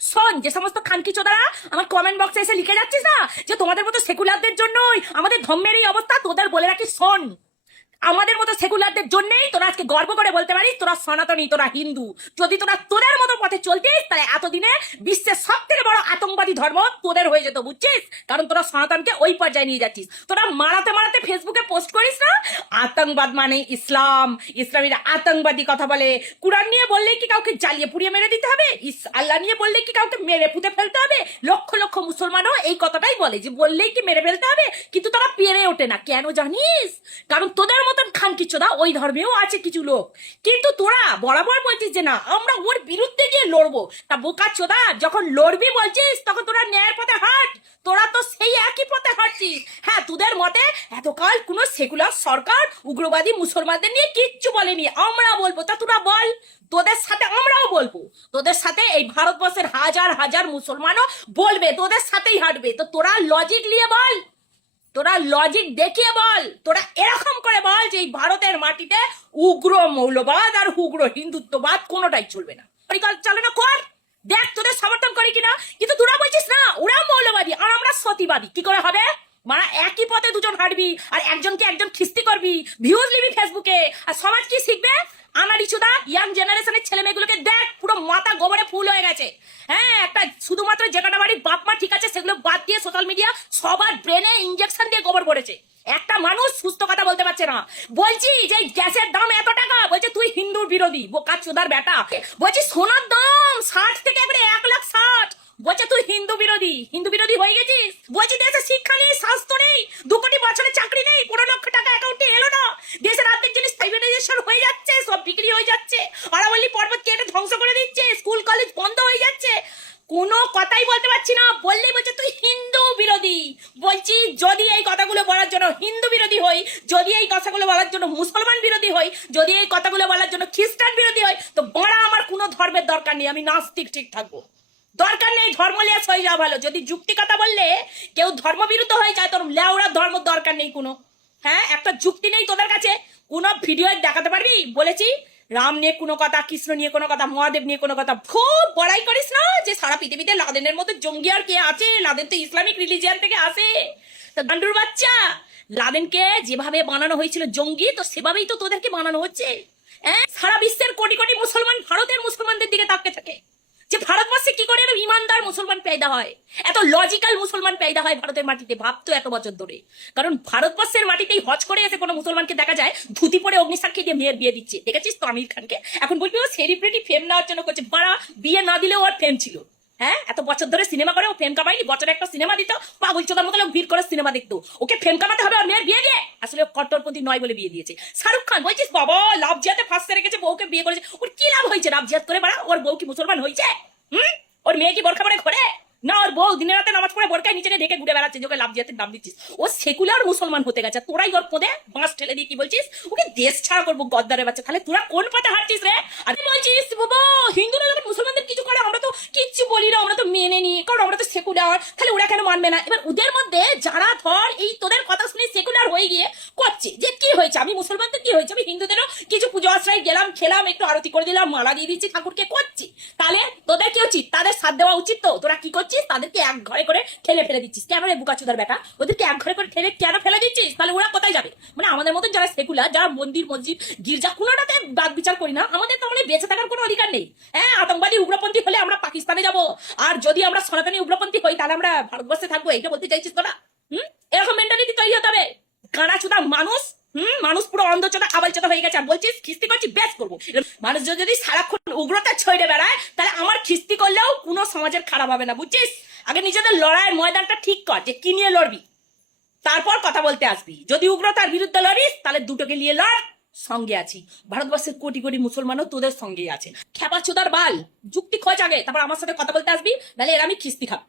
শোন, যে সমস্ত খানকি চোদারা আমার কমেন্ট বক্সে এসে লিখে যাচ্ছিস না যে তোমাদের মতো সেকুলারদের জন্যই আমাদের ধর্মের এই অবস্থা, তোদের বলে রাখি শোন, আমাদের মতো সেকুলারদের জন্যই তোরা আজকে গর্ব করে বলতে পারিস তোরা সনাতনী, তোরা হিন্দু। যদি তোরা তোদের মতো পথে চলতিস তাহলে এতদিনে বিশ্বের সব থেকে বড় আতঙ্কবাদী ধর্ম তোদের হয়ে যেত, বুঝছিস? কারণ তোরা সনাতনকে ওই পর্যায়ে নিয়ে যাচ্ছিস। তোরা মারাতে মারাতে ফেসবুকে পোস্ট করিস না আতঙ্কবাদ মানে ইসলাম, ইসলামীরা আতঙ্কবাদী কথা বলে। কুরআন নিয়ে বললেই কি কাউকে জ্বালিয়ে পুড়িয়ে মেরে দিতে হবে? আল্লাহ নিয়ে বললেই কি কাউকে মেরে পুঁতে ফেলতে হবে? লক্ষ লক্ষ মুসলমানও এই কথাটাই বলে যে বললেই কি মেরে ফেলতে হবে, কিন্তু তারা পেরে ওঠে না। কেন জানিস? কারণ তোদের মতন খানকিচোদা ওই ধর্মেও আছে কিছু লোক, কিন্তু তোরা বরাবর বলছিস যে না আমরা ওর বিরুদ্ধে গিয়ে লড়বো। তা বোকা চোদা, যখন লড়বি বলছিস তখন তোরা ন্যায়ের পথে হাঁট। তোরা তো সেই একই পথে হাঁটছিস। হ্যাঁ, তোদের মতে এতকাল কোনো সেকুলার সরকার উগ্রবাদী মুসলমানদের নিয়ে কিচ্ছু বলেনি, আমরা বলবো। তা তোরা বল, তোদের সাথে আমরাও বলবো, তোদের সাথে এই ভারতবর্ষের হাজার হাজার মুসলমানও বলবে, তোদের সাথেই হাঁটবে। তো তোরা লজিক নিয়ে বল, তোরা লজিক দেখিয়ে বল, তোরা এরকম করে বল যে এই ভারতের মাটিতে উগ্র মৌলবাদ আর উগ্র হিন্দুত্ববাদ কোনোটাই চলবে না। পরিকল্পনা কর, দেখ তোদের সমর্থন করি কিনা। কিন্তু তোরা বলছিস না ওরা মৌলবাদী আর আমরা সতীবাদী, কি করে হবে? মানে একই পথে দুজন হাঁটবি আর একজনকে একজন খিস্তি করবি, ভিউজ নিবি ফেসবুকে, আর সমাজ কি শিখবে? আনারি চুদা ইয়াং জেনারেশনের ছেলে মেয়েগুলোকে দেখ, পুরো মাথা গোবরে ফুল হয়ে গেছে। হ্যাঁ, একটা শুধুমাত্র যে কটা বাড়ির বাপ মা ঠিক আছে সেগুলো বাদ দিয়ে সোশ্যাল মিডিয়া সবার ব্রেনে ইঞ্জেকশন দিয়ে গোবর পড়েছে। একটা মানুষ সুস্থ কথা বলতে পারছে না। বলছি যে গ্যাসের দাম এত টাকা, বলছে তুই হিন্দুর বিরোধী, বোকা চোদার বেটা। বলছি সোনার দাম 60 থেকে এবারে 1,60,000, বলছে তুই হিন্দু বিরোধী। হিন্দু বিরোধী হয়ে গেছিস। বলছি দেশে শিক্ষা নেই, স্বাস্থ্য নেই, 2 কোটি বছরে চাকরি নেই, 15 লক্ষ টাকা অ্যাকাউন্টে এলো না, দেশের অর্ধেক জিনিস প্রাইভেটাইজেশন হয়ে যাচ্ছে, সব বিক্রি হয়ে যাচ্ছে, আরাবল্লী পর্বত কেটে ধ্বংস করে দিচ্ছে, স্কুল কলেজ বন্ধ হয়ে যাচ্ছে, কোনো কথাই বলতে পারছি না। বললেই বলছে তুই হিন্দু বিরোধী। বলছি যদি এই কথাগুলো বলার জন্য হিন্দু বিরোধী হই, যদি এই কথাগুলো বলার জন্য মুসলমান বিরোধী হই, যদি এই কথাগুলো বলার জন্য খ্রিস্টান বিরোধী হই, তো বড় আমার কোনো ধর্মের দরকার নেই, আমি নাস্তিক ঠিক থাকবো, দরকার নেই। ধর্ম লিয়ে হয়ে যাওয়া ভালো। যদি যুক্তি কথা বললে কেউ ধর্ম বিরুদ্ধ হয়ে যায়, তোর লেওড়া ধর্ম দরকার নেই কোনো। হ্যাঁ, একটা যুক্তি নেই তোদের কাছে, কোনো ভিডিও দেখাতে পারবি? বলেছি রাম নিয়ে কোনো কথা, কৃষ্ণ নিয়ে কোনো কথা, মহাদেব নিয়ে কোনো কথা। খুব বড়াই করিস না যে সারা পৃথিবীতে লাদেনের মতো জঙ্গি আর কে আছে? লাদেন তো ইসলামিক রিলিজিয়ান থেকে আসে। তো গান্ডুর বাচ্চা, লাদেনকে যেভাবে বানানো হয়েছিল জঙ্গি, তো সেভাবেই তো তোদেরকে বানানো হচ্ছে। হ্যাঁ, সারা বিশ্বের কোটি কোটি মুসলমান ভারতের মুসলমানদের দিকে তাকিয়ে থাকে যে ভারতবর্ষে কি করে এত ইমানদার মুসলমান পেয়দা হয়, এত লজিক্যাল মুসলমান পেয়দা হয় ভারতের মাটিতে। ভাবতো এত বছর ধরে, কারণ ভারতবর্ষের মাটিতেই হজ করে এসে কোনো মুসলমানকে দেখা যায় ধুতি পরে অগ্নিসাক্ষী দিয়ে মেয়ের বিয়ে দিচ্ছে। দেখেছিস তো আমির খানকে? এখন বলবি ও সেলিব্রিটি ফেম নেওয়ার জন্য করছে। বাড়া, বিয়ে না দিলেও ওর ফেম ছিল। হ্যাঁ, এত বছর ধরে সিনেমা করে ও ফেম কামায়নি? বছরে একটা সিনেমা দিত, পাগল চোদার মতো লোক ভিড় করে সিনেমা দেখতো। ওকে ফেম কামাতে হবে আর মেয়ের বিয়ে দিয়ে? আসলে কট্টরপন্থী নয় বলে বিয়ে দিয়েছে। শাহরুখ খান বলছিস বাবা লাভ জিয়াতে ফাঁসতে রেখেছে, বউকে বিয়ে করেছে। ওর কি লাভ হয়েছে লাভ জিয়াত করে? বাড়া, ওর বউ কি মুসলমান হয়েছে? ওর মেয়ে কি বোরখা পরে ঘোরে? না, ওর বউ দিনে রাতে নামাজ পড়ে বোরকায় নিচে ঢেকে ঘুরে বেড়াচ্ছে, ওকে লাভ জিয়াতের নাম দিচ্ছিস। ও সেকুলার মুসলমান হতে গেছে, তোরাই ওর পদে বাঁশ ঠেলে দিয়ে কি বলছিস ওকে দেশ ছাড়া করবো গদ্দারের বাচ্চা। তাহলে তোরা কোন পথে হাঁটছিস রে? আর বলছিস বাবা হিন্দুরা যখন মুসলমানদের কিছু করে আমরা তো কিচ্ছু বলি না, আমরা তো মেনে নিই, কারণ আমরা তো সেকুলার। তাহলে ওরা কেন মানবে না? এবার ওদের মধ্যে যারা ধর এই তোদের কথা শুনে সেকুলার হয়ে গিয়ে করছে যে কি হয়েছে, আমি মুসলমানদের কি হয়েছে, আমি হিন্দুদেরও কিছু পুজো আশ্রয় গেলাম, খেলাম, একটু আরতি করে দিলাম, মালা দিয়ে দিচ্ছি, ঠাকুরকে করছি, তাহলে তোদের কি উচিত? তাদের সাথ দেওয়া উচিত। তো তোরা কি করছিস? তাদেরকে এক ঘরে করে ঠেলে ফেলে দিচ্ছিস। কেন রে বুকাচুদার বেটা? ওদেরকে এক ঘরে করে ঠেলে কেন ফেলে দিচ্ছিস? তাহলে ওরা কোথায় যাবে? মানে আমাদের মতন যারা সেকুলার, যারা মন্দির মসজিদ গির্জা কোনোটাতে বাদ বিচার করি না, আমাদের তো মানে বেঁচে থাকার কোনো অধিকার নেই। হ্যাঁ, আতঙ্কবাদী উগ্রপন্থী হলে আমরা পাকিস্তানে যাব, আর যদি আমরা সনাতনী উগ্রপন্থী হই তাহলে আমরা ভারতবর্ষে থাকবো, এটা বলতে চাইছিস তোরা? এরকম মেন্টালিটি তৈরি হতে হবে। কানাচুদা মানুষ, মানুষ পুরো অন্ধচোদা আবালচোদা হয়ে গেছে। আর বলছিস খিস্তি করছি, বেশ করবো। মানুষ যদি সারাক্ষণ উগ্রতা ছড়ে বেড়ায় তাহলে আমার খিস্তি করলেও কোনো সমাজের খারাপ হবে না, বুঝছিস? আগে নিজেদের লড়াইয়ের ময়দানটা ঠিক কর যে কি নিয়ে লড়বি, তারপর কথা বলতে আসবি। যদি উগ্রতার বিরুদ্ধে লড়িস তাহলে দুটোকে নিয়ে লড়, সঙ্গে আছি। ভারতবর্ষের কোটি কোটি মুসলমানও তোদের সঙ্গে আছে। খেপা চোদার বাল, যুক্তি খোঁজ আগে, তারপর আমার সাথে কথা বলতে আসবি, নাহলে এর আমি খিস্তি খাবো।